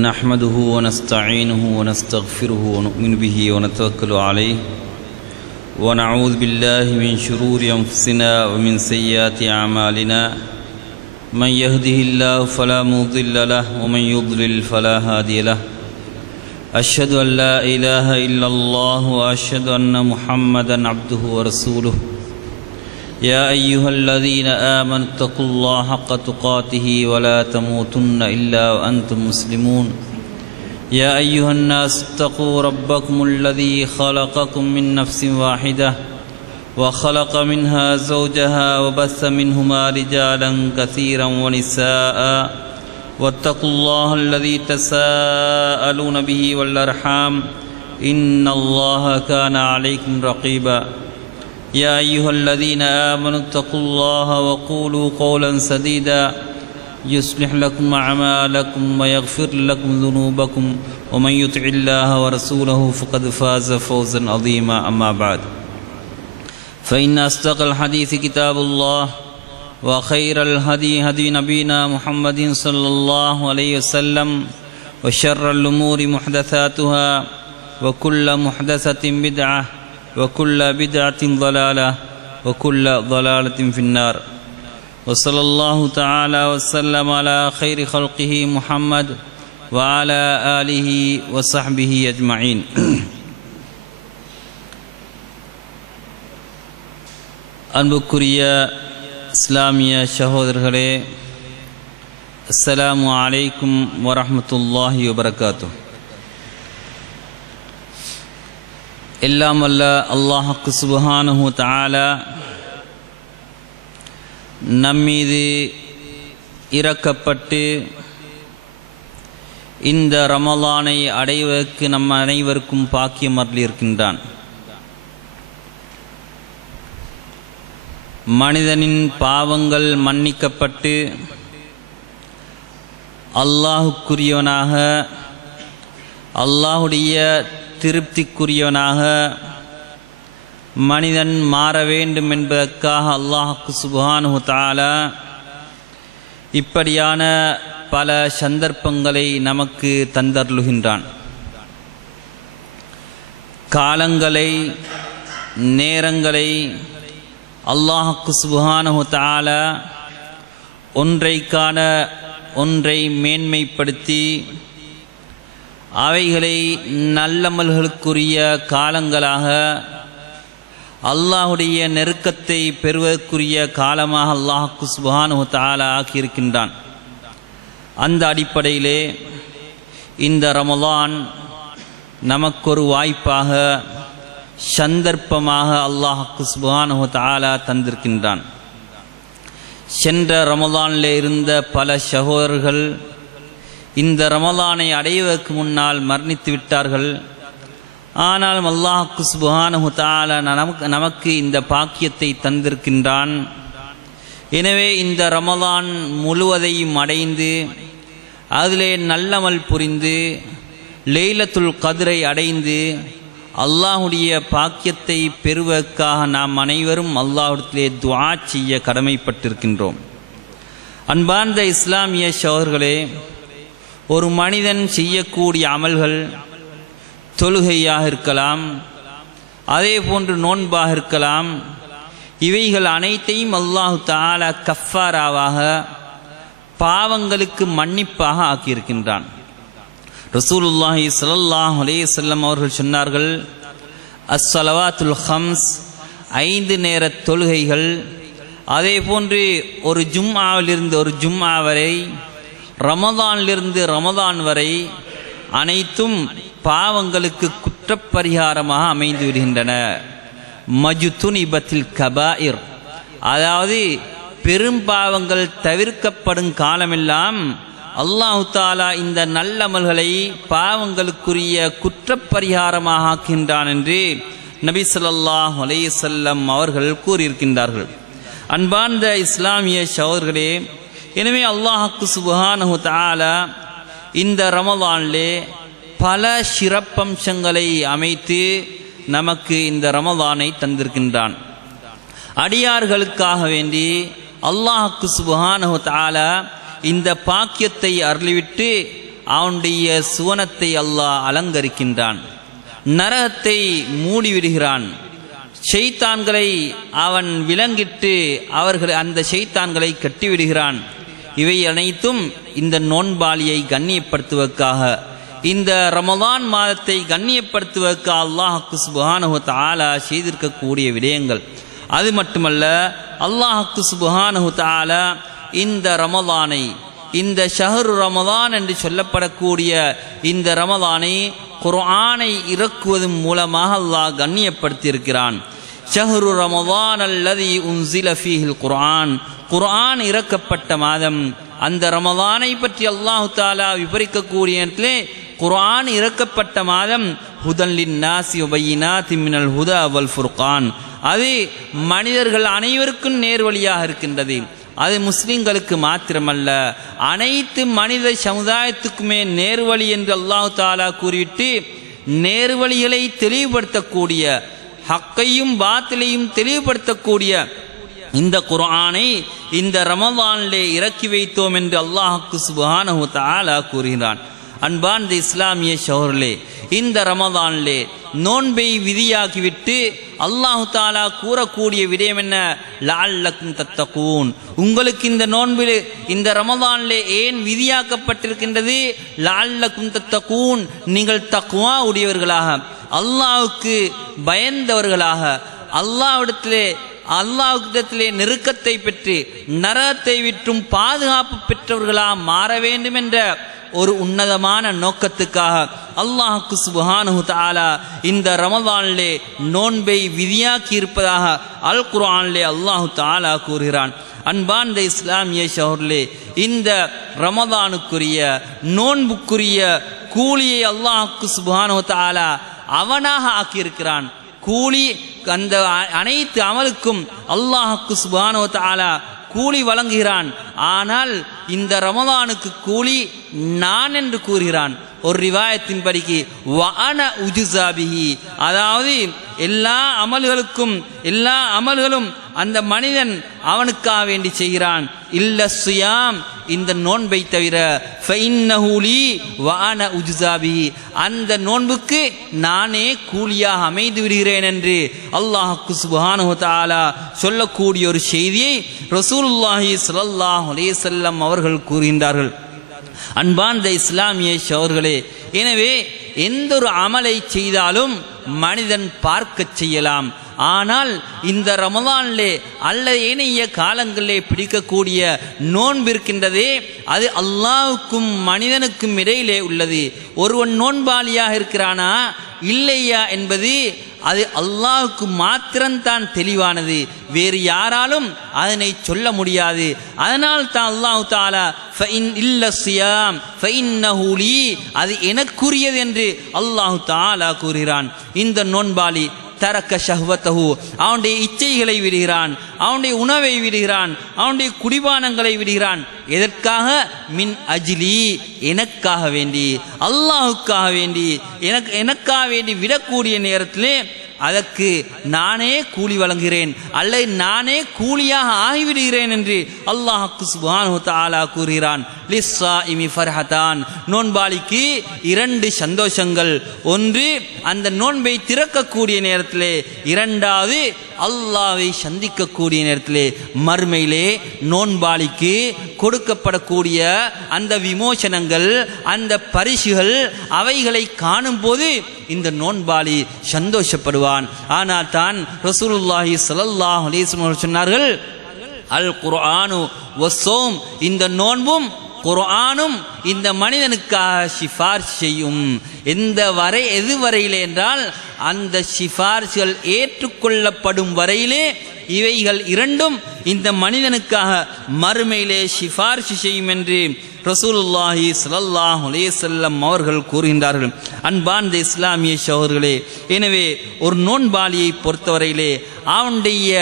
نحمده ونستعينه ونستغفره ونؤمن به ونتوكل عليه ونعوذ بالله من شرور أنفسنا ومن سيئات أعمالنا من يهده الله فلا مضل له ومن يضلل فلا هادي له أشهد أن لا إله إلا الله وأشهد أن محمدا عبده ورسوله يا أيها الذين آمنوا اتقوا الله حق تقاته ولا تموتن إلا وأنتم مسلمون يا أيها الناس اتقوا ربكم الذي خلقكم من نفس واحدة وخلق منها زوجها وبث منهما رجالا كثيرا ونساء واتقوا الله الذي تساءلون به والأرحام إن الله كان عليكم رقيبا يا أيها الذين آمنوا اتقوا الله وقولوا قولا سديدا يصلح لكم أعمالكم ويغفر لكم ذنوبكم ومن يطع الله ورسوله فقد فاز فوزا عظيما أما بعد فإن أصدق الحديث كتاب الله وخير الهدي هدي نبينا محمد صلى الله عليه وسلم وشر الأمور محدثاتها وكل محدثة بدعة وكل بدعة ضلالة وكل ضلالة في النار وصلى الله تعالى وسلم على خير خلقه محمد وعلى آله وصحبه أجمعين அன்புக்குரிய இஸ்லாமிய சகோதரர்களே, அஸ்ஸலாமு அலைக்கும் வரஹ்மத்துல்லாஹி வபரகாத்துஹு. எல்லாம் வல்ல அல்லாஹ்வுக்கு சுப்ஹானஹு தஆலா நம்மீது இரக்கப்பட்டு இந்த ரமலானை அடைவதற்கு நம் அனைவருக்கும் பாக்கியம் அருளியிருக்கின்றான். மனிதனின் பாவங்கள் மன்னிக்கப்பட்டு அல்லாஹுக்குரியவனாக, அல்லாஹுடைய திருப்திக்குரியவனாக மனிதன் மாற வேண்டும் என்பதற்காக அல்லாஹ்வுக்கு சுப்ஹானஹு தஆலா இப்படியான பல சந்தர்ப்பங்களை நமக்கு தந்தருளுகின்றான். காலங்களை, நேரங்களை அல்லாஹ்வுக்கு சுப்ஹானஹு தஆலா ஒன்றை காண ஒன்றை மேன்மைப்படுத்தி அவைகளை நல்லமல்களுக்குரிய காலங்களாக, அல்லாஹுடைய நெருக்கத்தை பெறுவதற்குரிய காலமாக அல்லாஹ்வுக்கு சுப்ஹானஹு தஆலா ஆக்கியிருக்கின்றான். அந்த அடிப்படையிலே இந்த ரமலான் நமக்கொரு வாய்ப்பாக, சந்தர்ப்பமாக அல்லாஹ்வுக்கு சுப்ஹானஹு தஆலா தந்திருக்கின்றான். சென்ற ரமலானில் இருந்த பல சகோதரர்கள் இந்த ரமலானை அடைவதற்கு முன்னால் மரணித்து விட்டார்கள். ஆனாலும் அல்லாஹ்வுக்கு சுப்ஹானஹு தஆலா நமக்கு இந்த பாக்கியத்தை தந்திருக்கின்றான். எனவே இந்த ரமலான் முழுவதையும் அடைந்து அதிலே நல்லமல் புரிந்து லைலத்துல் கத்ரை அடைந்து அல்லாஹுடைய பாக்கியத்தை பெறுவதற்காக நாம் அனைவரும் அல்லாஹ்விடத்திலே துஆ செய்ய கடமைப்பட்டிருக்கின்றோம். அன்பார்ந்த இஸ்லாமிய சகோதரர்களே, ஒரு மனிதன் செய்யக்கூடிய அமல்கள் தொழுகையாக இருக்கலாம், அதே போன்று நோன்பாக இருக்கலாம். இவைகள் அனைத்தையும் அல்லாஹு தஆலா கஃபாராவாக, பாவங்களுக்கு மன்னிப்பாக ஆக்கியிருக்கின்றான். ரசூலுல்லாஹி ஸல்லல்லாஹு அலைஹி வஸல்லம் அவர்கள் சொன்னார்கள், அஸ்ஸலவாத்துல் ஹம்ஸ், 5 நேர தொழுகைகள், அதே போன்று ஒரு ஜும்ஆவிலிருந்து ஒரு ஜும்ஆ வரை, ரமதானிலிருந்து ரமதான் வரை அனைத்தும் பாவங்களுக்கு குற்றப்பரிகாரமாக அமைந்து விடுகின்றன. மஜ்துனிபத்தில் கபாயிர், அதாவது பெரும் பாவங்கள் தவிர்க்கப்படும் காலமெல்லாம் அல்லாஹு தஆலா இந்த நல்லமல்களை பாவங்களுக்குரிய குற்றப்பரிகாரமாக ஆக்கின்றான் என்று நபி ஸல்லல்லாஹு அலைஹி வஸல்லம் அவர்கள் கூறியிருக்கின்றார்கள். அன்பார்ந்த இஸ்லாமிய சகோதரர்களே, எனவே அல்லாஹ்வுக்கு சுப்ஹானஹு தஆலா இந்த ரமலானிலே பல சிறப்பம்சங்களை அமைத்து நமக்கு இந்த ரமலானை தந்திருக்கின்றான். அடியார்களுக்காக வேண்டி அல்லாஹ்வுக்கு சுப்ஹானஹு தஆலா இந்த பாக்கியத்தை அருளிவிட்டு அவனுடைய சுவனத்தை அல்லாஹ் அலங்கரிக்கின்றான், நரகத்தை மூடிவிடுகிறான், ஷைத்தான்களை அவன் விலங்கிட்டு அவர்கள் அந்த ஷைத்தான்களை கட்டிவிடுகிறான். இவை அனைத்தும் இந்த நோன்பாளியை கண்ணியப்படுத்துவதற்காக, இந்த ரமலான் மாதத்தை கண்ணியப்படுத்துவதற்காக அல்லாஹ் சுப்ஹானஹு வ தஆலா செய்திருக்கக்கூடிய விடயங்கள். அது மட்டுமல்ல, அல்லாஹ் சுப்ஹானஹு வ தஆலா இந்த ரமலானை, இந்த ஷஹ்ரு ரமலான் என்று சொல்லப்படக்கூடிய இந்த ரமலானை குர்ஆனை இறக்குவதன் மூலமாக அல்லாஹ் கண்ணியப்படுத்தியிருக்கிறான். ஷஹ்ரு ரமலான் அல்லதி உன்சில ஃபீஹில் குர்ஆன், குர்ஆன் இறக்கப்பட்ட மாதம். அந்த ரமலானை பற்றி அல்லாஹு தஆலா விவரிக்கக்கூடிய இடத்திலே குர்ஆன் இறக்கப்பட்ட மாதம் ஹுதன் லின்னாஸி வ பையினாத்தின் மினல் ஹுதா வல் ஃபுர்கான், அது மனிதர்கள் அனைவருக்கும் நேர்வழியாக இருக்கின்றது. அது முஸ்லிம்களுக்கு மாத்திரமல்ல, அனைத்து மனித சமுதாயத்துக்குமே நேர்வழி என்று அல்லாஹு தஆலா கூறிவிட்டு நேர்வழிகளை தெளிவுபடுத்தக்கூடிய, ஹக்கையும் பாத்திலையும் தெளிவுபடுத்தக்கூடிய இந்த குர்ஆனை இந்த ரமலானிலே இறக்கி வைத்தோம் என்று அல்லாஹ் சுப்ஹானஹு வ தஆலா கூறுகிறான். அன்பார்ந்த இஸ்லாமிய சகோதரர்களே, இந்த ரமலானிலே நோன்பை விதியாக்கிவிட்டு அல்லாஹு தஆலா கூறக்கூடிய விடயம் என்ன? லஅல்லக்கும் தத்தகூன், உங்களுக்கு இந்த நோன்பில் இந்த ரமலானிலே ஏன் விதியாக்கப்பட்டிருக்கின்றது? லஅல்லக்கும் தத்தகூன், நீங்கள் தக்வா உடையவர்களாக, அல்லாஹ்வுக்கு பயந்தவர்களாக, அல்லாஹ்விடத்திலே நெருக்கத்தை பெற்று நரகத்தை விட்டும் பாதுகாப்பு பெற்றவர்களாக மாற வேண்டும் என்ற ஒரு உன்னதமான நோக்கத்துக்காக அல்லாஹ் சுப்ஹானஹு வ தஆலா இந்த ரமலானிலே நோன்பை விதியாக்கி இருப்பதாக அல் குர்ஆனிலே அல்லாஹு தஆலா கூறுகிறான். அன்பார்ந்த இஸ்லாமிய சகோதரர்களே, இந்த ரமலானுக்குரிய நோன்புக்குரிய கூலியை அல்லாஹ் சுப்ஹானஹு வ தஆலா அவனாக ஆக்கியிருக்கிறான். கூலி அந்த அனைத்து அமலுக்கும் அல்லாஹ் சுப்ஹானஹு வ தஆலா கூலி வழங்குகிறான். ஆனால் இந்த ரமலானுக்கு கூலி நான் என்று கூறுகிறான். ஒரு ரிவாயத்தின் படிக்கு வஅன உஜ்ஸா பிஹி, அதாவது எல்லா அமல்களும் அந்த மனிதன் அவனுக்காக வேண்டி செய்கிறான். இல்ல ஸியாம், இந்த நோன்பை தவிர, ஃபஇன்னஹு லீ வஅன உஜ்ஸா பிஹி, அந்த நோன்புக்கு நானே கூலியாக அமைந்து விடுகிறேன் என்று அல்லாஹ் சுப்ஹானஹு வ தஆலா சொல்லக்கூடிய ஒரு செய்தியை ரசூலுல்லாஹி ஸல்லல்லாஹு அலைஹி வஸல்லம் அவர்கள் கூறுகின்றார்கள். அன்பார்ந்த இஸ்லாமிய சகோதரர்களே, எனவே எந்த ஒரு அமலை செய்தாலும் மனிதன் பார்க்க செய்யலாம். ஆனால் இந்த ரமலானிலே அல்லது ஏனைய காலங்களிலே பிடிக்கக்கூடிய நோன்பு இருக்கின்றதே, அது அல்லாஹ்வுக்கும் மனிதனுக்கும் இடையிலே உள்ளது. ஒருவன் நோன்பாளியாக இருக்கிறானா இல்லையா என்பது அது அல்லாஹ்வுக்கு மாத்திரம்தான் தெளிவானது, வேறு யாராலும் அதனை சொல்ல முடியாது. அதனால் தான் அல்லாஹ் தஆலா ஃபஇன் இல்ல ஸியாம் ஃபஇன்னஹு லீ, அது எனக்குரியது என்று அல்லாஹ் தஆலா கூறுகிறான். இந்த நோன்பாளி தரக்க ஷஹ்வத்தஹு, அவனுடைய இச்சைகளை விடுகிறான், அவனுடைய உணவை விடுகிறான், அவனுடைய குடிபானங்களை விடுகிறான். எதற்காக? மின் அஜ்லி, எனக்காக வேண்டி, அல்லாஹுக்காக வேண்டி, எனக்காக வேண்டி விடக்கூடிய நேரத்திலே அதற்கு நானே கூலி வழங்குகிறேன் அல்லது நானே கூலியாக ஆகிவிடுகிறேன் என்று அல்லாஹ் சுப்ஹானஹு வ தஆலா கூறுகிறான். லிஸ்ஸாயிமி ஃபர்ஹதான், நோன்பாளிக்கு இரண்டு சந்தோஷங்கள். ஒன்று அந்த நோன்பை திறக்கக்கூடிய நேரத்திலே, இரண்டாவது அல்லாஹ்வை சந்திக்கக்கூடிய நேரத்திலே. மறுமையிலே நோன்பாளிக்கு கொடுக்கப்படக்கூடிய அந்த விமோசனங்கள், அந்த பரிசுகள், அவைகளை காணும் போது இந்த நோன்பாளி சந்தோஷப்படுவான். ஆனால் தான் ரசூலுல்லாஹி ஸல்லல்லாஹு அலைஹி வஸல்லம் சொன்னார்கள், அல் குர்ஆனு வஸ்ஸௌம், இந்த நோன்பும் குர்ஆனும் இந்த மனிதனுக்காக சிபாரிசு செய்யும். எது வரையிலே என்றால், அந்த சிபாரிசுகள் ஏற்றுக்கொள்ளப்படும் வரையிலே இவைகள் இரண்டும் இந்த மனிதனுக்காக மறுமையிலே சிபாரிசு செய்யும் என்று ரசூலுல்லாஹி ஸல்லல்லாஹு அலைஹி வஸல்லம் அவர்கள் கூறுகின்றார்கள். அன்பார்ந்த இஸ்லாமிய சகோதரர்களே, எனவே ஒரு நோன்பாளியை பொறுத்தவரையிலே அவனுடைய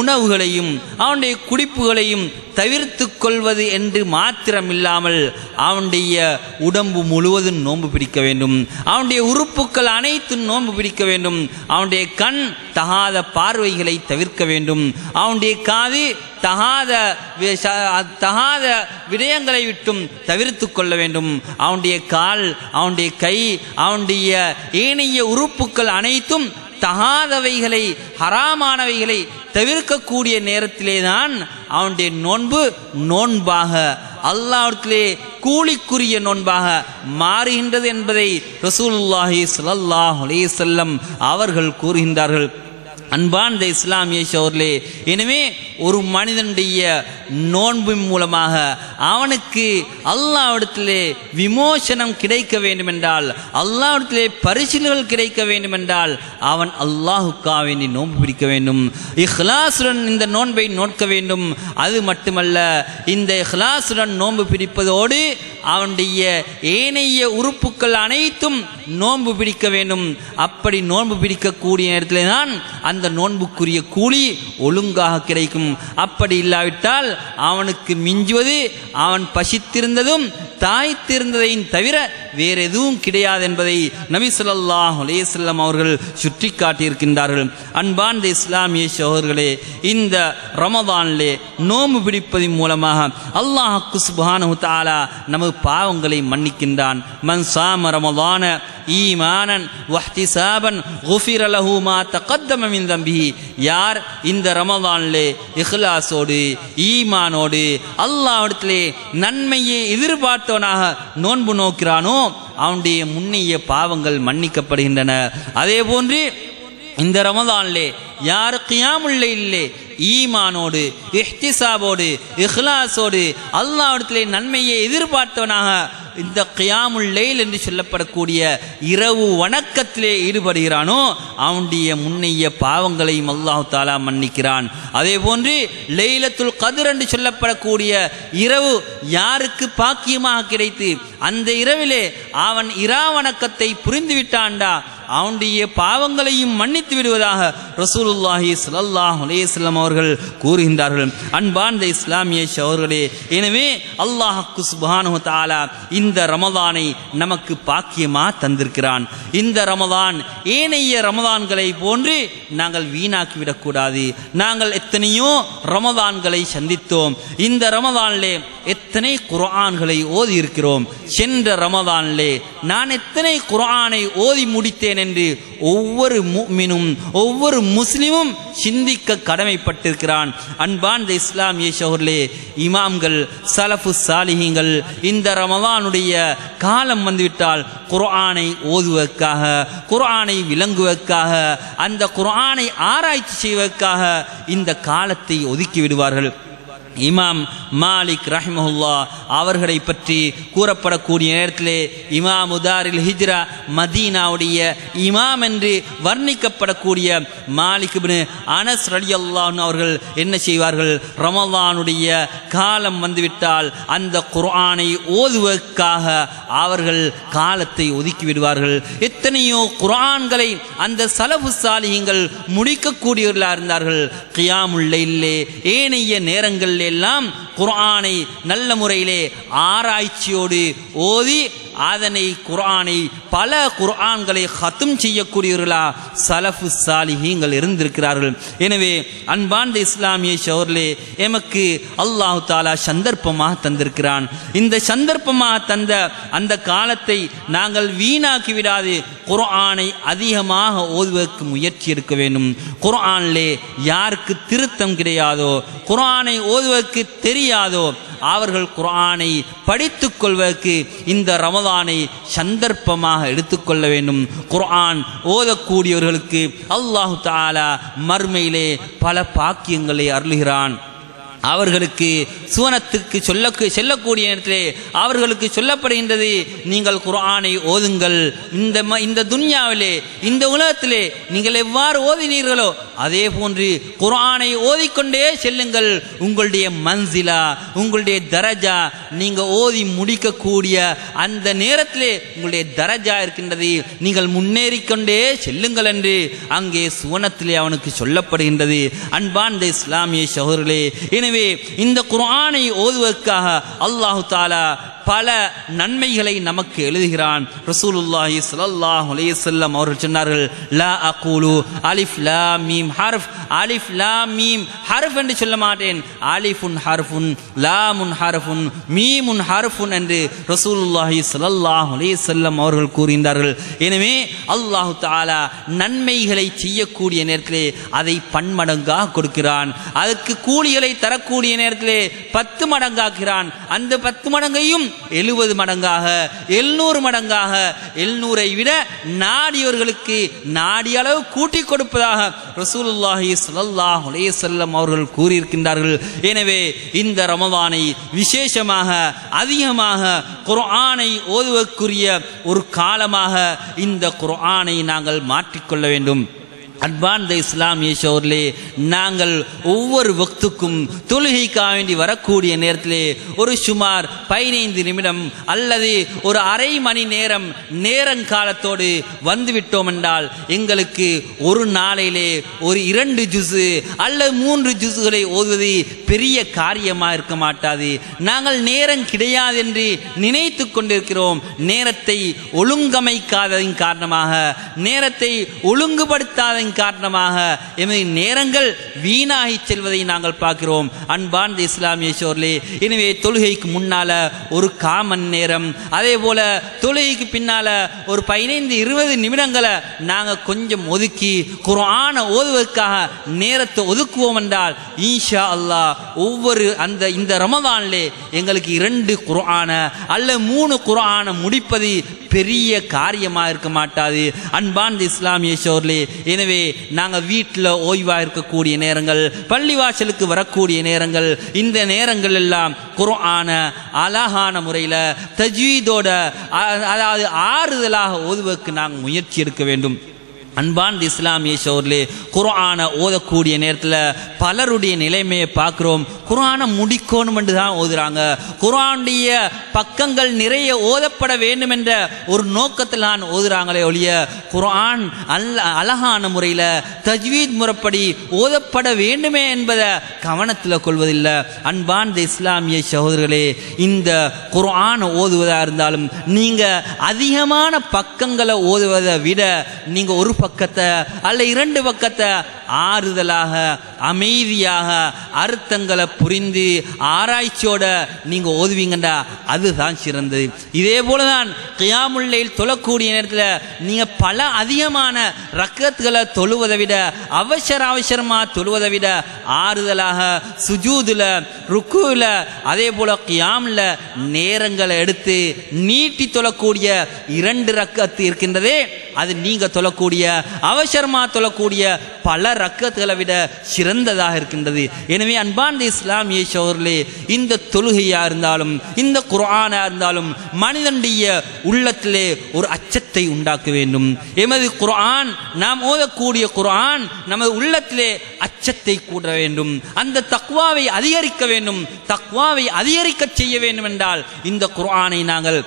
உணவுகளையும் அவனுடைய குடிப்புகளையும் தவிர்த்து கொள்வது என்று மாத்திரமில்லாமல் அவனுடைய உடம்பு முழுவதும் நோன்பு பிடிக்க வேண்டும், அவனுடைய உறுப்புகள் அனைத்தும் நோன்பு பிடிக்க வேண்டும், அவனுடைய கண் தகாத பார்வைகளை தவிர்க்க வேண்டும், அவனுடைய காது தகாத விடயங்களை விட்டும் தவிர்த்து கொள்ள வேண்டும், அவனுடைய கால் அவனுடைய கை அவனுடைய ஏனைய உறுப்புகள் அனைத்தும் தகாதவைகளை ஹராமானவைகளை தவிர்க்கக்கூடிய நேரத்திலே தான் அவனுடைய நோன்பாக அல்லாஹ்விடத்திலே கூலிக்குரிய நோன்பாக மாறுகின்றது என்பதை ரசூலுல்லாஹி ஸல்லல்லாஹு அலைஹி வஸல்லம் அவர்கள் கூறுகின்றார்கள். அன்பார்ந்த இஸ்லாமிய சகோதரர்களே, எனவே ஒரு மனிதனுடைய நோன்பின் மூலமாக அவனுக்கு அல்லாஹ்விடத்திலே விமோசனம் கிடைக்க வேண்டும் என்றால், அல்லாஹ்விடத்திலே பரிசுகள் கிடைக்க வேண்டும் என்றால் அவன் அல்லாஹுக்காக வேண்டி நோன்பு பிடிக்க வேண்டும், இஹ்லாசுடன் இந்த நோன்பை நோக்க வேண்டும். அது மட்டுமல்ல, இந்த இஹ்லாசுடன் நோன்பு பிடிப்பதோடு அவனுடைய ஏனைய உறுப்புகள் அனைத்தும் நோன்பு பிடிக்க வேண்டும். அப்படி நோன்பு பிடிக்கக்கூடிய நேரத்திலே தான் அந்த நோன்புக்குரிய கூலி ஒழுங்காக கிடைக்கும். அப்படி இல்லாவிட்டால் அவனுக்கு மிஞ்சுவது அவன் பசித்திருந்ததும் தாய்த்திருந்ததையும் தவிர வேற எதுவும் கிடையாது என்பதை நபி ஸல்லல்லாஹு அலைஹி வஸல்லம் அவர்கள் சுட்டி காட்டியிருக்கின்றார்கள். அன்பார்ந்த இஸ்லாமிய சகோதரர்களே, இந்த ரமதானிலே நோன்பு பிடிப்பதன் மூலமாக அல்லாஹ் சுப்ஹானஹு வ தஆலா நமது பாவங்களை மன்னிக்கின்றான். மன் ஸாம ரமதான ஈமானன் வஹ்திசாபன் குஃபிர லஹு மா தகத்தம மின் தம்பிஹி, யார் இந்த ரமதானிலே இஹ்லாஸோடு ஈமானோடு அல்லாஹ்விடத்திலே நன்மையை எதிர்பார்த்தவனாக நோன்பு நோக்கிறானோ அவனுடைய முன்னைய பாவங்கள் மன்னிக்கப்படுகின்றன. அதே போன்று இந்த ரமதானிலே யார் கியாமுல் லைலிலே ஈமானோடு இஹ்திசாபோடு இஹ்லாஸோடு அல்லாஹ்விடத்திலே நன்மையை எதிர்பார்த்தவனாக இந்த கியாமுல் லைல் என்று சொல்லப்படக்கூடிய இரவு வணக்கத்திலே ஈடுபடுகிறானோ அவனுடைய முன்னைய பாவங்களையும் அல்லாஹ் தஆலா மன்னிக்கிறான். அதே போன்று லைலத்துல் கத்ர் என்று சொல்லப்படக்கூடிய இரவு யாருக்கு பாக்கியமாக கிடைத்து அந்த இரவிலே அவன் வணக்கத்தை புரிந்துவிட்டான்டா அவனுடைய பாவங்களையும் மன்னித்து விடுவதாக ரசூலுல்லாஹி ஸல்லல்லாஹு அலைஹி வஸல்லம் அவர்கள் கூறுகின்றார்கள். அன்பார்ந்த இஸ்லாமிய சகோதரர்களே, எனவே அல்லாஹ் சுப்ஹானஹு வ தஆலா இந்த ரமதானை நமக்கு பாக்கியமாக தந்திருக்கிறான். இந்த ரமதான் ஏனைய ரமதான்களை போன்று நாங்கள் வீணாக்கிவிடக்கூடாது. நாங்கள் எத்தனையோ ரமதான்களை சந்தித்தோம். இந்த ரமதானிலே எத்தனை குர்ஆன்களை ஓதி இருக்கிறோம். சென்ற ரமதானிலே நான் எத்தனை குர்ஆனை ஓதி முடித்தேன் என்று ஒவ்வொரு முஃமினும் ஒவ்வொரு முஸ்லிமும் சிந்திக்க கடமைப்பட்டிருக்கிறான். அன்பார்ந்த இஸ்லாமிய சகோதரர்களே, இமாம்கள் சலஃபு சாலிஹீன்கள் இந்த ரமதானுடைய காலம் வந்துவிட்டால் குர்ஆனை ஓதுவதற்காக, குர்ஆனை விளங்குவதற்காக, அந்த குர்ஆனை ஆராய்ச்சி செய்வதற்காக இந்த காலத்தை ஒதுக்கி விடுவார்கள். இமாம் மாலிக் ரஹிமஹுல்லா அவர்களை பற்றி கூறப்படக்கூடிய நேரத்திலே இமாம் உதாரில் ஹிஜ்ரா மதீனாவுடைய இமாம் என்று வர்ணிக்கப்படக்கூடிய மாலிக் இப்னு அனஸ் ரலியல்லாஹு அன்ஹு அவர்கள் என்ன செய்வார்கள்? ரமலானுடைய காலம் வந்துவிட்டால் அந்த குர்ஆனை ஓதுவதற்காக அவர்கள் காலத்தை ஒதுக்கி விடுவார்கள். எத்தனையோ குர்ஆன்களை அந்த சலஃபு சாலிஹீன்கள் முடிக்கக்கூடியவர்களாக இருந்தார்கள். கியாமுல் லைலிலே ஏனைய நேரங்களில் எல்லாம் குர்ஆனை நல்ல முறையிலே ஆராய்ச்சியோடு ஓதி அதனை குர்ஆனை பல குர்ஆன்களை ஹத்ம் செய்யக்கூடியவர்களா சலஃபு சாலிஹீன்கள் இருந்திருக்கிறார்கள். எனவே அன்பார்ந்த இஸ்லாமிய சகோதரர்களே, எமக்கு அல்லாஹ் தஆலா சந்தர்ப்பமாக தந்திருக்கிறான். இந்த சந்தர்ப்பமாக தந்த அந்த காலத்தை நாங்கள் வீணாக்கி விடாது குர்ஆனை அதிகமாக ஓதுவதற்கு முயற்சி எடுக்க வேண்டும். குர்ஆனிலே யாருக்கு திருத்தம் கிடையாதோ, குர்ஆனை ஓதுவதற்கு தெரியாதோ அவர்கள் குர்ஆனை படித்துக் கொள்வதற்கு இந்த ரமதானை சந்தர்ப்பமாக எடுத்துக்கொள்ள வேண்டும். குர்ஆன் ஓதக்கூடியவர்களுக்கு அல்லாஹ் தஆலா மர்மையிலே பல பாக்கியங்களை அருளுகிறான். அவர்களுக்கு சுவனத்துக்கு செல்லக்கூடிய நேரத்திலே அவர்களுக்கு சொல்லப்படுகின்றது, நீங்கள் குர்ஆனை ஓதுங்கள். இந்த துன்யாவிலே இந்த உலகத்திலே நீங்கள் எவ்வாறு ஓதினீர்களோ அதே போன்று குர்ஆனை ஓதிக்கொண்டே செல்லுங்கள். உங்களுடைய மன்சிலா, உங்களுடைய தரஜா, நீங்க ஓதி முடிக்கக்கூடிய அந்த நேரத்திலே உங்களுடைய தரஜா இருக்கின்றது, நீங்கள் முன்னேறிக்கொண்டே செல்லுங்கள் என்று அங்கே சுவனத்திலே அவனுக்கு சொல்லப்படுகின்றது. அன்பார்ந்த இஸ்லாமிய சகோதரர்களே, எனவே இந்த குர்ஆனை ஓதுவதற்காக அல்லாஹு தஆலா பல நன்மைகளை நமக்கு எழுதுகிறான். ரசூலுல்லாஹி ஸல்லல்லாஹு அலைஹி வஸல்லம் அவர்கள் சொன்னார்கள், லா அகூலு அலிஃப் லாம் மீம் ஹர்ஃப், அலிஃப் லாம் மீம் ஹர்ஃப் என்று சொல்ல மாட்டேன், அலிஃபுன் ஹர்ஃபுன் லாமுன் ஹர்ஃபுன் மீமுன் ஹர்ஃபுன் என்று ரசூலுல்லாஹி ஸல்லல்லாஹு அலைஹி வஸல்லம் அவர்கள் கூறுகின்றார்கள். எனவே அல்லாஹு தஆலா நன்மைகளை செய்யக்கூடிய நேரத்திலே அதை பன்மடங்காக கொடுக்கிறான். அதற்கு கூலிகளை தரக்கூடிய நேரத்திலே 10 மடங்காக்குகிறான். அந்த 10 மடங்கையும் 70 மடங்காக 700 மடங்காக 700ஐ விட நாடியவர்களுக்கு நாடிய அளவு கூட்டி கொடுப்பதாக ரசூலுல்லாஹி ஸல்லல்லாஹு அலைஹி வஸல்லம் அவர்கள் கூறியிருக்கின்றார்கள். எனவே இந்த ரமதானை விசேஷமாக அதிகமாக குர்ஆனை ஓதுவதற்குரிய ஒரு காலமாக இந்த குர்ஆனை நாங்கள் மாற்றிக்கொள்ள வேண்டும். அன்பார்ந்த இஸ்லாமிய சகோதரர்களே, நாங்கள் ஒவ்வொரு வக்துக்கும் தொழுகைக்காக வேண்டி வரக்கூடிய நேரத்திலே ஒரு சுமார் 15 நிமிடம் அல்லது ஒரு அரை மணி நேரம் நேரங்காலத்தோடு வந்துவிட்டோம் என்றால் எங்களுக்கு ஒரு நாளையிலே ஒரு 2 ஜுஸு அல்லது 3 ஜுஸுகளை ஓதுவது பெரிய காரியமாக இருக்க மாட்டாது. நாங்கள் நேரம் கிடையாது என்று நினைத்து கொண்டிருக்கிறோம். நேரத்தை ஒழுங்கமைக்காததின் காரணமாக, நேரத்தை ஒழுங்குபடுத்தாத காரணமாக எமது நேரங்கள் வீணாகி செல்வதை நாங்கள் பார்க்கிறோம். அன்பார்ந்த இஸ்லாமிய சகோதரர்களே, எனவே தொழுகைக்கு முன்னால ஒரு காமன் நேரம், அதே போல தொழுகைக்கு பின்னால ஒரு 15-20 நிமிடங்களை நாங்கள் கொஞ்சம் ஒதுக்கி குர்ஆனை ஓதுவதற்காக நேரத்தை ஒதுக்குவோம் என்றால் இன்ஷா அல்லாஹ் ஒவ்வொரு இந்த ரமதானிலே எங்களுக்கு 2 குர்ஆனை அல்ல 3 குர்ஆனை முடிப்பது பெரிய காரியமாக இருக்க மாட்டாது. அன்பார்ந்த இஸ்லாமிய சகோதரர்களே, எனவே நாங்கள் வீட்டில் ஓய்வாக இருக்கக்கூடிய நேரங்கள், பள்ளிவாசலுக்கு வரக்கூடிய நேரங்கள், இந்த நேரங்கள் எல்லாம் குர்ஆனை அழகான முறையில் தஜ்வீதோட, அதாவது ஆறுதலாக ஓதுவதற்கு நாங்கள் முயற்சி எடுக்க வேண்டும். அன்பார்ந்த இஸ்லாமிய சகோதரர்களே, குர்ஆனை ஓதக்கூடிய நேரத்தில் பலருடைய நிலைமையை பார்க்கிறோம். குர்ஆனை முடிக்கணும் என்று தான் ஓதுறாங்க. குர்ஆனுடைய பக்கங்கள் நிறைய ஓதப்பட வேண்டும் என்ற ஒரு நோக்கத்தில் தான் ஓதுறாங்களே ஒழிய குர்ஆன் அழகான முறையில் தஜ்வீத் முறைப்படி ஓதப்பட வேண்டுமே என்பதை கவனத்தில் கொள்வதில்லை. அன்பார்ந்த இஸ்லாமிய சகோதரர்களே, இந்த குர்ஆனை ஓதுவதாக இருந்தாலும் நீங்கள் அதிகமான பக்கங்களை ஓதுவதை விட நீங்கள் ஒரு பக்கத்தை அல்ல 2 பக்கத்தை ஆறுதலாக அமைதியாக அர்த்தங்களை புரிந்து ஆராய்ச்சியோட நீங்க ஓதுவீங்கண்டா அதுதான் சிறந்தது. இதே போலதான் கியாமுல் லைல் தொழக்கூடிய நேரத்தில் நீங்க பல அதிகமான ரக்கத்துகளை தொழுவதை விட அவசரமா தொழுவதை விட ஆறுதலாக சுஜூதுல ருக்குல அதே போல கியாம்ல நேரங்களை எடுத்து நீட்டி தொழக்கூடிய 2 ரக்கத்து இருக்கின்றதே, அது நீங்க தொழக்கூடிய அவசரமா தொழக்கூடிய பல ரக்கத்துகளை விட சிறந்ததாக இருக்கின்றது. எனவே அன்பார்ந்த இஸ்லாமிய சகோதரர்களே, இந்த தொழுகையா இருந்தாலும் இந்த குர்ஆனா இருந்தாலும் மனிதனுடைய உள்ளத்திலே ஒரு அச்சத்தை உண்டாக்க வேண்டும். எமது குர்ஆன், நாம் ஓதக்கூடிய குர்ஆன் நமது உள்ளத்திலே அச்சத்தை கூட்ட வேண்டும். அந்த தக்வாவை அதிகரிக்க வேண்டும். தக்வாவை அதிகரிக்க செய்ய வேண்டும் என்றால் இந்த குர்ஆனை நாங்கள்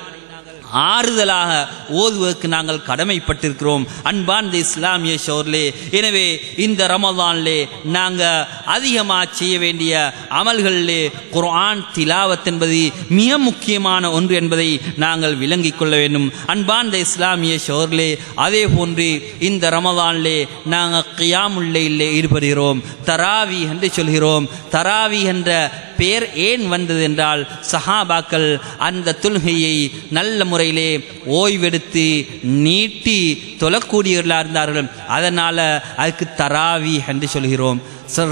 ஆறுதலாக ஓதுவதற்கு நாங்கள் கடமைப்பட்டிருக்கிறோம். அன்பார்ந்த இஸ்லாமிய சகோதரர்களே, எனவே இந்த ரமதானிலே நாங்கள் அதிகமாக செய்ய வேண்டிய அமல்களிலே குர்ஆன் திலாவத் என்பது மிக முக்கியமான ஒன்று என்பதை நாங்கள் விளங்கிக் கொள்ள வேண்டும். அன்பார்ந்த இஸ்லாமிய சகோதரர்களே, அதே போன்று இந்த ரமதானிலே நாங்கள் கியாமுல் லைலிலே ஈடுபடுகிறோம். தராவி என்று சொல்கிறோம். தராவி என்ற பெயர் ஏன் வந்தது என்றால் சஹாபாக்கள் அந்த தொழுகையை நல்ல முறையிலே ஓய்வெடுத்து நீட்டி தொழக்கூடியவர்களாக இருந்தார்கள். அதனால் அதுக்கு தராவி என்று சொல்கிறோம்.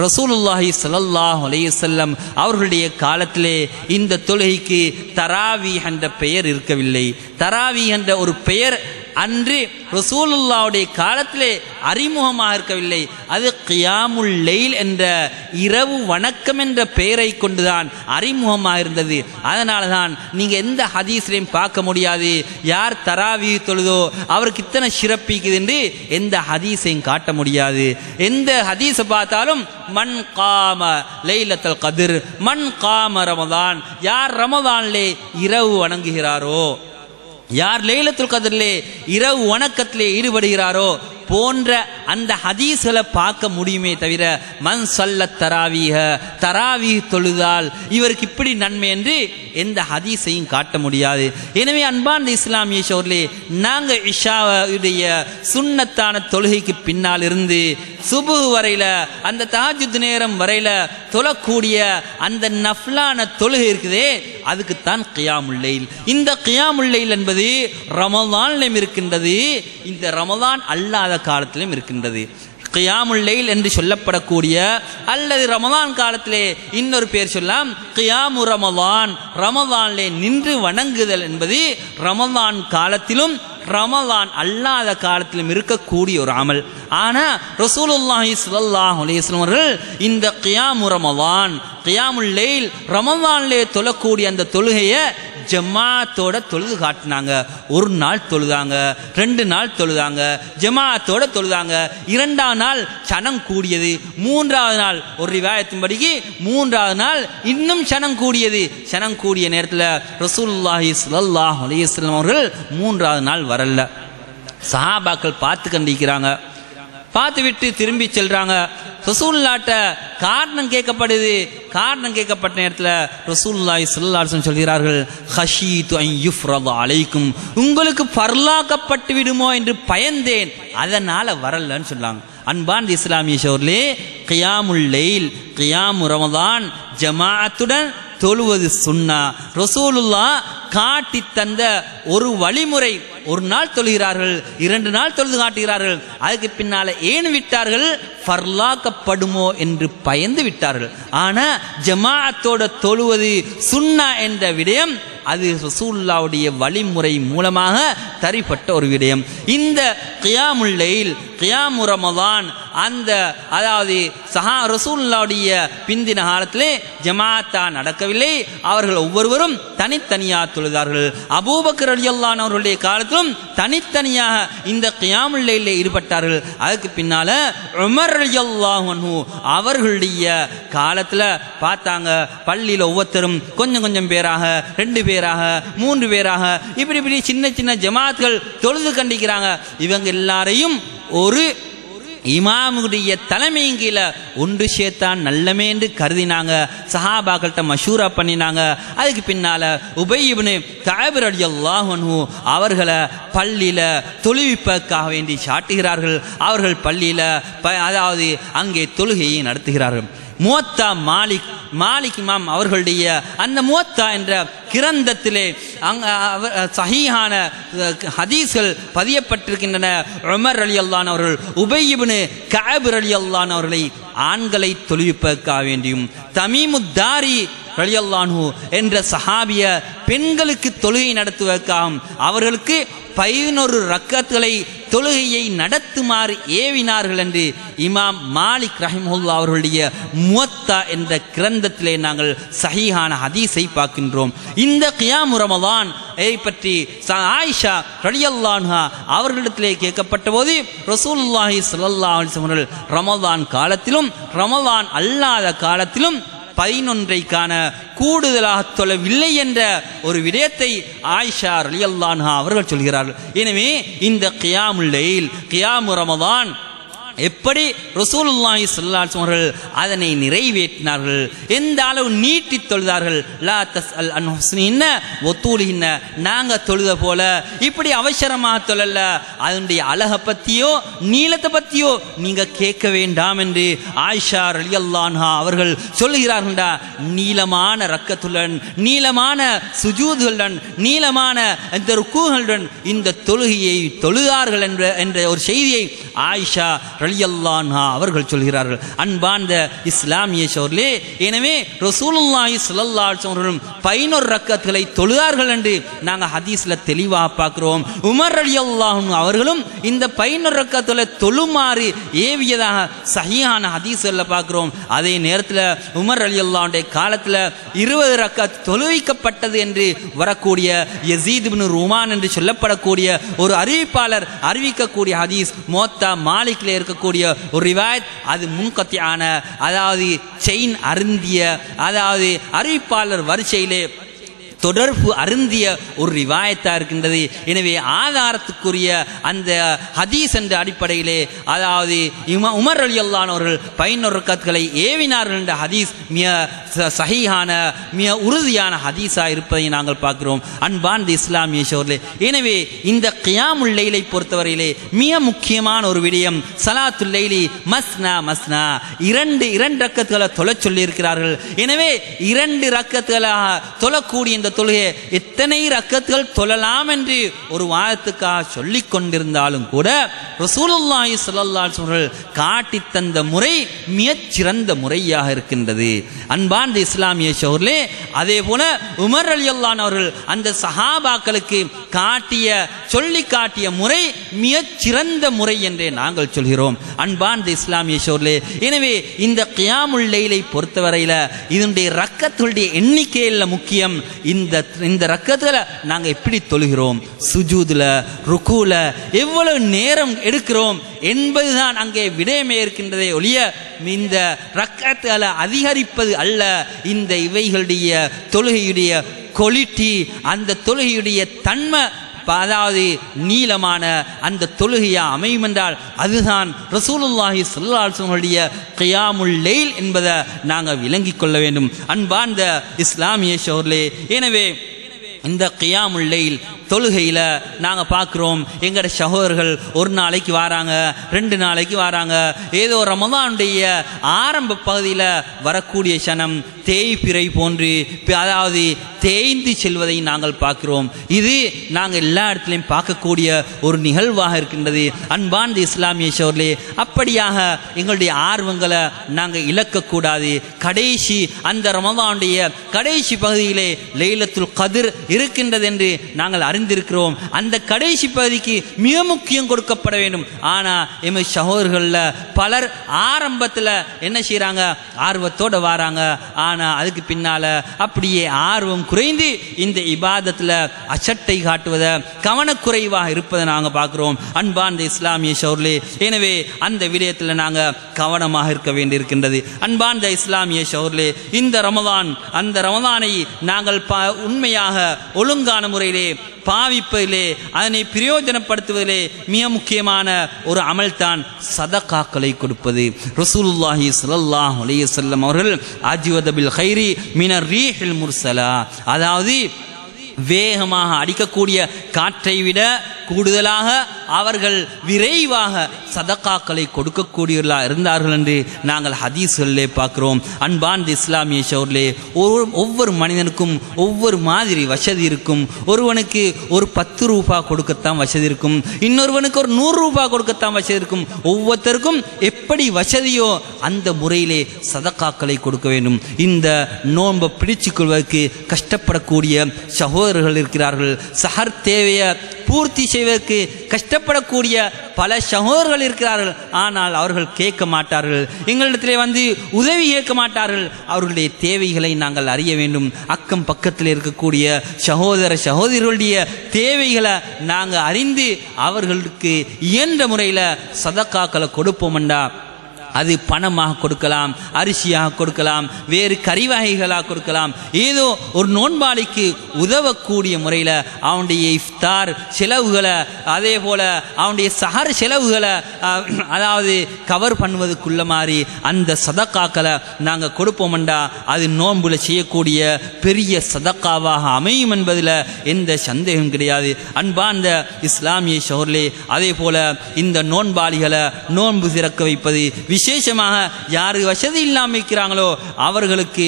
ரசூலுல்லாஹி ஸல்லல்லாஹு அலைஹி வஸல்லம் அவர்களுடைய காலத்திலே இந்த தொழுகைக்கு தராவி என்ற பெயர் இருக்கவில்லை. தராவி என்ற ஒரு பெயர் அன்று ரசூலுல்லாஹ்வுடைய காலத்திலே அறிமுகமாக இருக்கவில்லை. அது கியாமுல் லைல் என்ற இரவு வணக்கம் என்ற பெயரை கொண்டுதான் அறிமுகமாக இருந்தது. அதனால தான் நீங்க எந்த ஹதீஸ்லையும் பார்க்க முடியாது யார் தராவி தொழுதோ அவருக்கு இத்தனை சிறப்பிக்குது என்று எந்த ஹதீஸையும் காட்ட முடியாது. எந்த ஹதீஸை பார்த்தாலும் மன் காம லைலத்துல் கத்ர் மன் காம ரமதான், யார் ரமதானிலே இரவு வணங்குகிறாரோ, யார் லைலத்துல் கத்ரிலே இரவு வணக்கத்திலே ஈடுபடுகிறாரோ போன்ற அந்த ஹதீஸ்களை பார்க்க முடியுமே தவிர மன் ஸல்லத் தராவீஹ, தராவீஹ் தொழுதால் இவருக்கு இப்படி நன்மை என்று எந்த ஹதீஸையும் காட்ட முடியாது. எனவே அன்பார்ந்த இஸ்லாமிய சகோதரர்களே, நாங்கள் இஷாவுடைய சுன்னத்தான தொழுகைக்கு பின்னால் இருந்து சுபுஹ் வரையில அந்த தஹஜ்ஜுத் நேரம் வரையில தொழக்கூடிய அந்த நஃப்லான தொழுகை இருக்குதே அதுக்குத்தான் கியாமுல் லைல். இந்த கியாமுல் லைல் என்பது ரமலானிலும் இருக்கின்றது, இந்த ரமலான் அல்லாத காலத்திலும் இருக்கின்றது. கியாமுல் லைல் என்று சொல்லப்படக்கூடிய அல்லது ரமலான் காலத்திலே இன்னொரு பேர் சொல்லலாம் கியாமு ரமலான், ரமலானிலே நின்று வணங்குதல் என்பது ரமலான் காலத்திலும் ரமலான் அல்லாத காலத்திலும் இருக்கக்கூடிய ஒரு அமல். ஆனா ரசூலுல்லாஹி ஸல்லல்லாஹு அலைஹி வஸல்லம் அவர்கள் இந்த கியாமு ரமலான், கியாமுல் லைல் ரமலானிலே தொழக்கூடிய அந்த தொழுகையை ஜமாத்தோட தொழுது காட்டினாங்க. ஒரு நாள் தொழுதாங்க, 2 நாள் தொழுதாங்க, ஜமாத்தோட தொழுதாங்க. 2ஆம் நாள் சனம் கூடியது, 3ஆவது நாள் ஒரு ரிவாயத்தின்படிக்கு 3ஆவது நாள் இன்னும் சனம் கூடியது. சனம் கூடிய நேரத்தில் ரசூலுல்லாஹி ஸல்லல்லாஹு அலைஹி வஸல்லம் அவர்கள் 3ஆவது நாள் வரல. சஹாபாக்கள் பார்த்து கண்டிக்கிறாங்க, பார்த்து விட்டு திரும்பி செல்றாங்க. ரசூலுல்லாஹ்ட்ட காரணம் கேட்கப்படுது. காரணம் கேட்கப்பட்ட நேரத்தில் ரசூலுல்லாஹி ஸல்லல்லாஹு அலைஹி வஸல்லம் சொல்கிறார்கள், ஹஷீது அன் யுஃப்ரத அலைக்கும், உங்களுக்கு பர்லாக்கப்பட்டு விடுமோ என்று பயந்தேன், அதனால வரலன்னு சொன்னாங்க. அன்பார்ந்த இஸ்லாமிய சகோதரர்களே, கியாமுல் லைல், கியாமு ரமதான் ஜமாஅத்துடன் தொழுவது சுன்னா. ரசூலுல்லாஹ் காட்டி தந்த ஒரு வழிமுறை. ஒரு நாள் தொழுகிறார்கள், 2 நாள் தொழுது காட்டுகிறார்கள். அதுக்கு பின்னால ஏன் விட்டார்கள்? ஃபர்லாக்கப்படுமோ என்று பயந்து விட்டார்கள். ஆனா ஜமாஅத்தோட தொழுவது சுன்னா என்ற விடயம் அது ரசூலுல்லாஹ்வுடைய வழிமுறை மூலமாக தரிப்பட்ட ஒரு விடயம். இந்த கியாமுல் லைல், கியாமு ரமதான், அந்த அதாவது ரசூலுல்லாஹ்வுடைய பிந்தின காலத்திலே ஜமாஅத்தா நடக்கவில்லை. அவர்கள் ஒவ்வொருவரும் தனித்தனியாக தொழுதார்கள். அபூபக்கர் ரலியல்லாஹு அன்ஹு அவர்களுடைய காலத்திலும் தனித்தனியாக இந்த கியாமுல் லைலிலே ஈடுபட்டார்கள். அதுக்கு பின்னால உமர் ரலியல்லாஹு அன்ஹு அவர்களுடைய காலத்துல பார்த்தாங்க, பள்ளியில் ஒவ்வொருத்தரும் கொஞ்சம் கொஞ்சம் பேராக, 2 பேராக, 3 பேராக, இப்படி சின்ன சின்ன ஜமாத்கள் தொழுது கண்டிக்கிறாங்க. இவங்க எல்லாரையும் ஒரு இமாமுடைய தலைமையின் கீழே ஒன்று சேர்த்தான் நல்லமே என்று கருதினாங்க. சஹாபாக்கள்கிட்ட மஷூரா பண்ணினாங்க. அதுக்கு பின்னால உபய் இப்னு கஅப் ரலியல்லாஹு அன்ஹு அவர்களை பள்ளியில தொழுவிப்பதற்காக வேண்டி சாட்டுகிறார்கள். அவர்கள் பள்ளியில அதாவது அங்கே தொழுகையை நடத்துகிறார்கள். முவத்தா மாலிக் இமாம் அவர்களுடைய அந்த முவத்தா என்ற கிரந்தத்திலே சஹீஹான ஹதீஸ்கள் பதியப்பட்டிருக்கின்றன. உமர் ரலியல்லாஹு அன்ஹு அவர்கள் உபய் இப்னு கஅப் ரலியல்லாஹு அன்ஹு அவர்களை ஆண்களை தொழுவிப்பதற்காக வேண்டியும், தமீமுத் தாரி ரலியல்லாஹு அன்ஹு என்ற சஹாபிய பெண்களுக்கு தொழுகை நடத்துவதற்காகவும் அவர்களுக்கு 11 ரக்கத்துகளை தொழுகையை நடத்துமாறு ஏவினார்கள் என்று இமாம் மாலிக் ரஹிமஹுல்லாஹ் அவர்களுடைய முவத்தா என்ற கிரந்தத்திலே நாங்கள் சஹீஹான ஹதீஸை பார்க்கின்றோம். இந்த கியாமு ரமதான் பற்றி ஆயிஷா ரலியல்லாஹு அன்ஹா அவர்களிடத்திலே கேட்கப்பட்ட போது ரசூலுல்லாஹி ஸல்லல்லாஹு அலைஹி வஸல்லம் ரமதான் காலத்திலும் ரமதான் அல்லாத காலத்திலும் 11 காண கூடுதலாக தொழவில்லை என்ற ஒரு விடயத்தை ஆயிஷா ரலியல்லாஹு அன்ஹா அவர்கள் சொல்கிறார்கள். எனவே இந்த கியாமுல் லைல், கியாமு ரமதான் எப்படி ரசூலுல்லாஹி ஸல்லல்லாஹு அலைஹி வஸல்லம் அவர்கள் அதனை நிறைவேற்றினார்கள், எந்த அளவு நீட்டி தொழுதார்கள். லா தஸ்அல் அன் ஹுஸ்னிஹின்ன வதூலிஹின்ன, நாங்க தொழுத போல இப்படி அவசரமாக தொழல, அதனுடைய அழகை பத்தியோ நீளத்தை பத்தியோ நீங்க கேட்க வேண்டாம் என்று ஆயிஷா ரலியல்லாஹு அன்ஹா அவர்கள் சொல்லுகிறார்கள்டா. நீளமான ரக்கத்துடன், நீளமான சுஜூதுகளுடன், நீளமான இந்த ருக்கூகளுடன் இந்த தொழுகையை தொழுதார்கள் என்ற ஒரு செய்தியை ஆயிஷா ரலியல்லாஹு அன்ஹா அவர்கள் சொல்கிறார்கள். அன்பார்ந்த இஸ்லாமிய சகோதரர்களே, எனவே ரசூலுல்லாஹி ஸல்லல்லாஹு அலைஹி வஸல்லம் 11 ரக்காத்துகளை தொழுதார்கள் என்று நாங்கள் ஹதீஸ்ல தெளிவாக பார்க்கிறோம். உமர் ரலியல்லாஹு அன்ஹு அவர்களும் இந்த 11 ரக்காத்துகளை தொழுமாறு ஏவியதாக சஹீஹான ஹதீஸ்ல பார்க்கிறோம். அதே நேரத்தில் உமர் ரலியல்லாஹு அன்ஹுடைய காலத்தில் 20 ரக்காத் தொழுவிக்கப்பட்டது என்று வரக்கூடிய யஸீத் இப்னு ருமான் என்று சொல்லப்படக்கூடிய ஒரு அறிவிப்பாளர் அறிவிக்கக்கூடிய ஹதீஸ் மோத்தா மாலிக்ல இருக்கக்கூடிய ஒரு ரிவாயத், அது முன்கத்தியான, அதாவது செயின் அருந்திய, அதாவது அறிவிப்பாளர் வரிசையிலே தொடர்பு அருந்திய ஒரு ரிவாயத்தா இருக்கின்றது. எனவே ஆதாரத்துக்குரிய அந்த ஹதீஸ் என்ற அடிப்படையிலே, அதாவது உமர் ரலியல்லாஹு அன்ஹு அவர்கள் 11 ரக்காத்துகளை ஏவினார்கள் என்ற ஹதீஸ் மிக சஹீஹான, மிக உறுதியான ஹதீஸா இருப்பதை நாங்கள் பார்க்கிறோம். அன்பார்ந்த இஸ்லாமிய சகோதரர்களே, எனவே இந்த கியாமுல் லைலை பொறுத்தவரையிலே மிக முக்கியமான ஒரு விடயம் ஸலாத்துல் லைலி மஸ்னா மஸ்னா, இரண்டு ரக்காத்துகளை தொழ சொல்லி இருக்கிறார்கள். எனவே 2 ரக்காத்துகளாக தொழக்கூடிய தொழுகை எத்தனை ரக்கத்துகள் தொழலாம் என்று ஒரு வாதத்துக்காக சொல்லிக் கொண்டிருந்தாலும் கூட ரசூலுல்லாஹி ஸல்லல்லாஹு அலைஹி வஸல்லம் காட்டி தந்த முறை மிகச் சிறந்த முறையாக இருக்கின்றது. அன்பார்ந்த இஸ்லாமிய சகோதரர்களே, அதே போல உமர் ரலியல்லாஹு அன்ஹு அவர்கள் அந்த சஹாபாக்களுக்கு சொல்லி காட்டிய முறை மிகச் சிறந்த முறை என்றே நாங்கள் சொல்கிறோம். அன்பார்ந்த இஸ்லாமிய சகோதரர்களே, எனவே இந்த கியாமுல் லைலை பொறுத்தவரையில இதனுடைய ரக்கத்துடைய எண்ணிக்கையில் முக்கியம். இந்த ரக்கத்துல நாங்க எப்படி தொழுகிறோம், சுஜூதுல ருக்குல எவ்வளவு நேரம் எடுக்கிறோம் என்பதுதான் அங்கே விடயமே இருக்கின்றதே ஒழிய இந்த ரக்கத்துல அதிகரிப்பது அல்ல. இந்த இவைகளுடைய தொழுகையுடைய குவாலிட்டி, அந்த தொழுகையுடைய தன்மை, அதாவது நீளமான அந்த தொழுகையா அமையும் என்றால் அதுதான் ரசூலுல்லாஹி ஸல்லல்லாஹு அலைஹி வஸல்லம் கியாமுல் லைல் என்பதை நாங்கள் விளங்கிக் கொள்ள வேண்டும். அன்பார்ந்த இஸ்லாமிய சகோதரர்களே, எனவே இந்த கியாமுல் லைல் தொழுகையில் நாங்கள் பார்க்குறோம், எங்களோட சகோதரர்கள் ஒரு நாளைக்கு வராங்க, 2 நாளைக்கு வராங்க. ஏதோ ரமதானுடைய ஆரம்ப பகுதியில் வரக்கூடிய சனம் தேய்பிறை போன்று, அதாவது தேய்ந்து செல்வதை நாங்கள் பார்க்கிறோம். இது நாங்கள் எல்லா இடத்துலையும் பார்க்கக்கூடிய ஒரு நிகழ்வாக இருக்கின்றது. அன்பார்ந்த இஸ்லாமிய சகோதரர்களே, அப்படியாக எங்களுடைய ஆர்வங்களை நாங்கள் இழக்கக்கூடாது. கடைசி அந்த ரமதானுடைய கடைசி பகுதியிலே லைலத்துல் கத்ர் இருக்கின்றது என்று நாங்கள் அறிந்திருக்கிறோம். அந்த கடைசி பகுதிக்கு மிக முக்கியம் கொடுக்கப்பட வேண்டும். ஆனா எமது சகோதரர்கள்ல பலர் ஆரம்பத்தில் என்ன செய்யறாங்க, ஆர்வத்தோட வராங்க. ஆனா அதுக்கு பின்னால அப்படியே ஆர்வம் குறைந்து இந்த இபாதத்துல அச்சட்டை காட்டுவத, கவனக்குறைவாக இருப்பதை நாங்க பார்க்கிறோம். அன்பார்ந்த இஸ்லாமிய சகோதரர்களே, எனவே அந்த விடயத்தில் நாங்க கவனமாக இருக்க வேண்டியிருக்கின்றது. அன்பார்ந்த இஸ்லாமிய சகோதரர்களே, இந்த ரமதான், அந்த ரமதானை நாங்கள் உண்மையாக ஒழுங்கான முறையிலே பாவிப்பதிலே, அதனை பிரயோஜனப்படுத்துவதிலே மிக முக்கியமான ஒரு அமல் தான் சதகாக்களை கொடுப்பது. ரசூலுல்லாஹி ஸல்லல்லாஹு அலைஹி வஸல்லம் அவர்கள் அஜ்வத பில் கைரி மினர் ரீஹில் முர்சலா, அதாவது வேகமாக அடிக்கக்கூடிய காற்றை விட கூடுதலாக அவர்கள் விரைவாக சதகாக்களை கொடுக்கக்கூடியவர்களாக இருந்தார்கள் என்று நாங்கள் ஹதீஸ்களிலே பார்க்கிறோம். அன்பார்ந்த இஸ்லாமிய சகோதரர்களே, ஒவ்வொரு மனிதனுக்கும் ஒவ்வொரு மாதிரி வசதி இருக்கும். ஒருவனுக்கு ஒரு 10 ரூபாய் கொடுக்கத்தான் வசதி இருக்கும், இன்னொருவனுக்கு ஒரு 100 ரூபாய் கொடுக்கத்தான் வசதி இருக்கும். ஒவ்வொருத்தருக்கும் எப்படி வசதியோ அந்த முறையிலே சதகாக்களை கொடுக்க வேண்டும். இந்த நோன்பை பிடிச்சு கொள்வதற்கு கஷ்டப்படக்கூடிய சகோதரர்கள் இருக்கிறார்கள். சஹர் தேவையை பூர்த்தி செய்வதற்கு கஷ்டப்படக்கூடிய பல சகோதரர்கள் இருக்கிறார்கள். ஆனால் அவர்கள் கேட்க மாட்டார்கள், எங்களிடத்திலே வந்து உதவி கேட்க மாட்டார்கள். அவர்களுடைய தேவைகளை நாங்கள் அறிய வேண்டும். அக்கம் பக்கத்தில் இருக்கக்கூடிய சகோதர சகோதரிகளுடைய தேவைகளை நாங்கள் அறிந்து அவர்களுக்கு இயன்ற முறையில் சதகாக்களை கொடுப்போம்டா, அது பணமாக கொடுக்கலாம், அரிசியாக கொடுக்கலாம், வேறு கறி வகைகளாக கொடுக்கலாம். ஏதோ ஒரு நோன்பாளிக்கு உதவக்கூடிய முறையில் அவனுடைய இஃப்தார் செலவுகளை, அதே போல அவனுடைய சஹர் செலவுகளை அதாவது கவர் பண்ணுவதுக்குள்ள மாதிரி அந்த சதக்காக்களை நாங்கள் கொடுப்போம்டா, அது நோன்புல செய்யக்கூடிய பெரிய சதக்காவாக அமையும் என்பதில் எந்த சந்தேகம் கிடையாது. அன்பார்ந்த இஸ்லாமிய சகோதரர்களே, அதே போல இந்த நோன்பாளிகளை நோன்பு திறக்க வைப்பது, விசேஷமாக யார் வசதி இல்லாமல் இருக்கிறாங்களோ அவர்களுக்கு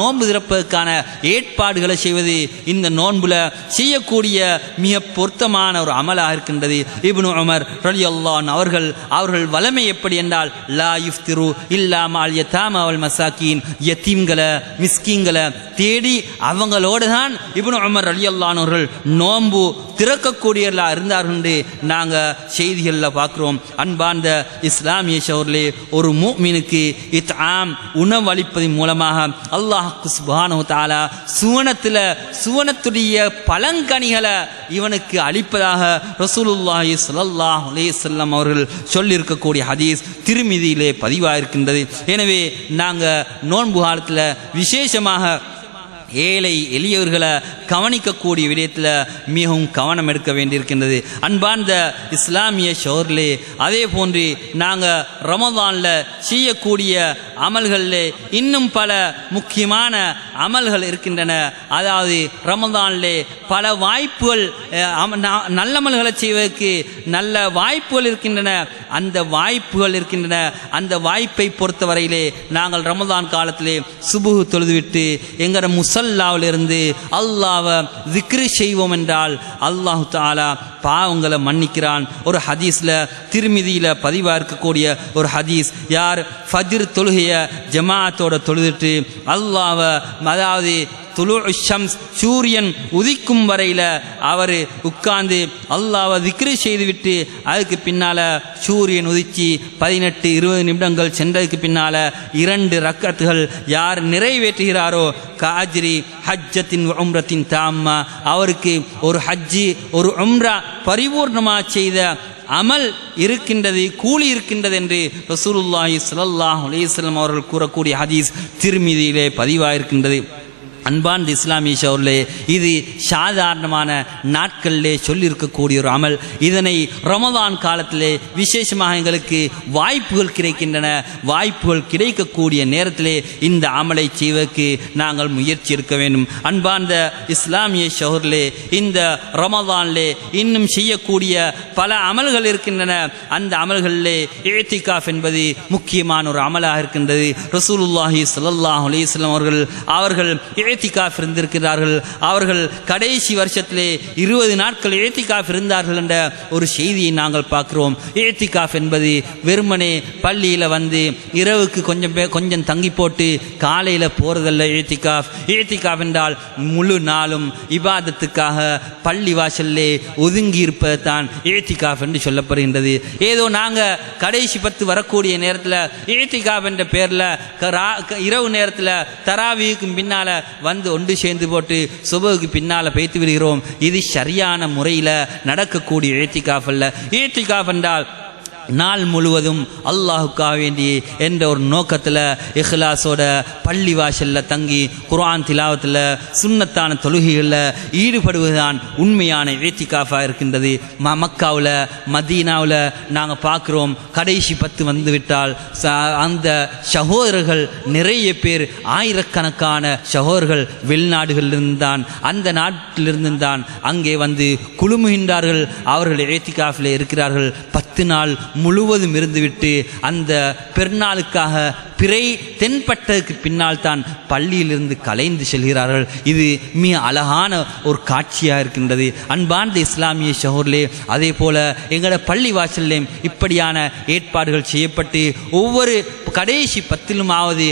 நோன்பு திறப்பதற்கான ஏற்பாடுகளை செய்வது இந்த நோன்புல செய்யக்கூடிய மிக பொருத்தமான ஒரு அமலாக இருக்கின்றது. இப்னு உமர் ரலியல்லாஹு அன்ஹு அவர்கள் வளமை எப்படி என்றால் லா யுஃப்திரு இல்லா மஅல் யதாமா வல் மசாகீன், யத்தீம்களை மிஸ்கீன்களை தேடி அவங்களோடு தான் இப்னு உமர் ரலியல்லாஹு அன்ஹு அவர்கள் நோன்பு திறக்கக்கூடியவர்களாக இருந்தார்கள் என்று நாங்கள் செய்திகளில் பார்க்கிறோம். அன்பார்ந்த இஸ்லாமிய சகோதரர்களே, ஒரு முஃமினுக்கு இத்ஆம் உணவளிப்பதன் மூலமாக அல்லாஹ் சுப்ஹானஹு வ தஆலா சுவனத்துடைய பழங்கனிகளை இவனுக்கு அளிப்பதாக ரசூலுல்லாஹி ஸல்லல்லாஹு அலைஹி வஸல்லம் அவர்கள் சொல்லியிருக்கக்கூடிய ஹதீஸ் திருமிதியிலே பதிவாயிருக்கின்றது. எனவே நாங்கள் நோன்பு காலத்தில் விசேஷமாக ஏழை எளியவர்களை கவனிக்கக்கூடிய விடயத்தில் மிகவும் கவனம் எடுக்க வேண்டியிருக்கின்றது. அன்பார்ந்த இஸ்லாமிய சகோதரர்களே, அதே போன்று நாங்கள் ரமதானில் செய்யக்கூடிய அமல்களில் இன்னும் பல முக்கியமான அமல்கள் இருக்கின்றன. அதாவது ரமதானிலே பல வாய்ப்புகள், நல்ல அமல்களை செய்வதற்கு நல்ல வாய்ப்புகள் இருக்கின்றன. அந்த வாய்ப்பை பொறுத்தவரையிலே நாங்கள் ரமதான் காலத்திலே சுபுஹ் தொழுதுவிட்டு எங்கட முசல்லாவிலிருந்து அல்லாஹ்வை திக்ரு செய்வோம் என்றால் அல்லாஹ் தஆலா பாவங்களை மன்னிக்கிறான். ஒரு ஹதீஸ்ல திருமிதியில பதிவா இருக்கக்கூடிய ஒரு ஹதீஸ், யார் ஃபஜ்ர் தொழுகைய ஜமாஅத்தோட தொழுதுட்டு அல்லாஹ்வை, அதாவது சூரியன் உதிக்கும் வரையில அவர் உட்கார்ந்து அல்லாஹ்வை திக்ரு செய்துவிட்டு அதுக்கு பின்னால சூரியன் உதிச்சு 18-20 நிமிடங்கள் சென்றதுக்கு பின்னால 2 ரக்கத்துகள் யார் நிறைவேற்றுகிறாரோ காஜ்ரி ஹஜ்ஜத்தின் உம்ரத்தின் தாம்மா, அவருக்கு ஒரு ஹஜ்ஜி ஒரு உம்ரா பரிபூர்ணமாக செய்த அமல் இருக்கின்றது, கூலி இருக்கின்றது என்று ரசூலுல்லாஹி ஸல்லல்லாஹு அலைஹி வஸல்லம் அவர்கள் கூறக்கூடிய ஹதீஸ் திருமிதியிலே பதிவாயிருக்கின்றது. அன்பார்ந்த இஸ்லாமிய சகோதரர்களே, இது சாதாரணமான நாட்களிலே சொல்லியிருக்கக்கூடிய ஒரு அமல். இதனை ரமதான் காலத்திலே விசேஷமாக எங்களுக்கு வாய்ப்புகள் கிடைக்கின்றன. வாய்ப்புகள் கிடைக்கக்கூடிய நேரத்திலே இந்த அமலை செய்வதற்கு நாங்கள் முயற்சி எடுக்க வேண்டும். அன்பார்ந்த இஸ்லாமிய சகோதரர்களே, இந்த ரமதானிலே இன்னும் செய்யக்கூடிய பல அமல்கள் இருக்கின்றன. அந்த அமல்களிலே இஅ்திகாஃப் என்பது முக்கியமான ஒரு அமலாக இருக்கின்றது. ரசூலுல்லாஹி ஸல்லல்லாஹு அலைஹி வஸல்லம் அவர்கள் இஅ்திகாஃப் இருந்திருக்கிறார்கள். அவர்கள் கடைசி வருஷத்திலே 20 நாட்கள் இஅ்திகாஃப் இருந்தார்கள் என்ற ஒரு செய்தியை நாங்கள் பார்க்கிறோம். இஅ்திகாஃப் என்பது வெறுமனே பள்ளியில் வந்து இரவுக்கு கொஞ்சம் தங்கி போட்டு காலையில் போறதல்ல. இஅ்திகாஃப் என்றால் முழு நாளும் இபாதத்துக்காக பள்ளி வாசல்லே ஒதுங்கி இருப்பது தான் இஅ்திகாஃப் என்று சொல்லப்படுகின்றது. ஏதோ நாங்கள் கடைசி 10 வரக்கூடிய நேரத்தில் இஅ்திகாஃப் என்ற பேரில் இரவு நேரத்தில் தராவீக்கு பின்னால வந்து ஒன்று சேர்ந்து போட்டு சுபஹுக்கு பின்னால பேத்து விடுகிறோம். இது சரியான முறையில் நடக்கக்கூடிய இஅ்திகாஃப் அல்ல. இஅ்திகாஃப் என்றால் நாள் முழுவதும் அல்லாஹுக்காக வேண்டி என்ற ஒரு நோக்கத்தில் இஹ்லாஸோட பள்ளி வாசலில் தங்கி குர்ஆன் திலாவத்தில் சுன்னத்தான தொழுகைகளில் ஈடுபடுவதுதான் உண்மையான இஅ்திகாஃபாக இருக்கின்றது. மக்காவில் மதீனாவில் நாங்கள் பார்க்குறோம், கடைசி 10 வந்துவிட்டால் அந்த சகோதரர்கள் நிறைய பேர், ஆயிரக்கணக்கான சகோதரர்கள் வெளிநாடுகளிலிருந்து தான், அந்த நாட்டிலிருந்து தான் அங்கே வந்து குழுமுகின்றார்கள். அவர்கள் இஅ்திகாஃபில் இருக்கிறார்கள். 10 நாள் முழுவதும் இருந்துவிட்டு அந்த பெருநாளுக்காக பிறை தென்பட்டதுக்கு பின்னால் தான் பள்ளியிலிருந்து கலைந்து செல்கிறார்கள். இது மிக அழகான ஒரு காட்சியாக இருக்கின்றது. அன்பார்ந்த இஸ்லாமிய சகோதரர்களே, அதே போல எங்களோட பள்ளி வாசல்லையும் இப்படியான ஏற்பாடுகள் செய்யப்பட்டு ஒவ்வொரு கடைசி 10லுமாவது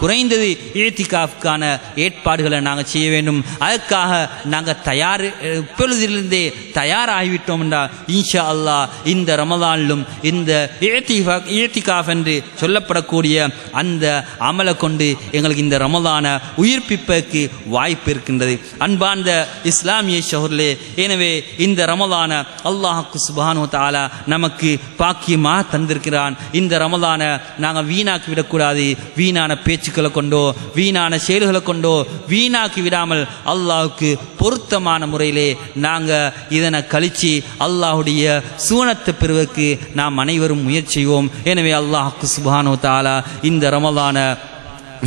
குறைந்தது இஅ்திகாஃப்கான ஏற்பாடுகளை நாங்கள் செய்ய வேண்டும். அதற்காக நாங்கள் இப்பொழுதிலிருந்தே தயாராகிவிட்டோம் என்றால் இன்ஷா அல்லாஹ் இந்த ரமதானிலும் இந்த இஅ்திகாஃப் என்று சொல்லப்படக்கூடிய அந்த அமலை கொண்டு எங்களுக்கு இந்த ரமதான உயிர்ப்பிப்பதற்கு வாய்ப்பு இருக்கின்றது. அன்பார்ந்த இஸ்லாமிய சகோதரர்களே, எனவே இந்த ரமதான அல்லாஹ் சுப்ஹானஹு வ தஆலா நமக்கு பாக்கியமாக தந்திருக்கிறான். இந்த ரமதான நாங்கள் வீணாக்கி விடக்கூடாது. வீணான பேச்சுக்களை கொண்டோ வீணான செயல்களை கொண்டோ வீணாக்கி விடாமல் அல்லாஹுக்கு பொருத்தமான முறையிலே நாங்கள் இதனை கழிச்சு அல்லாஹுடைய சுவனத்தை பெறுவதற்கு நாம் அனைவரும் முயற்சி செய்வோம். எனவே அல்லாஹ் சுப்ஹானஹு வ தஆலா இந்த ரமதான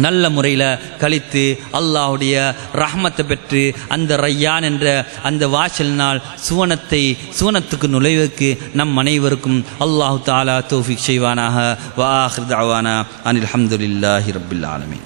நல்ல முறையில் கழித்து அல்லாஹுடைய ரஹ்மத்தை பெற்று அந்த ரய்யான் என்ற அந்த வாசலினால் சுவனத்துக்கு நுழைவுக்கு நம் அனைவருக்கும் அல்லாஹு தஆலா தௌஃபீக் செய்வானாக. வ ஆகிர் தஅவானா அனில் ஹம்துலில்லாஹி ரப்பில் ஆலமீன்.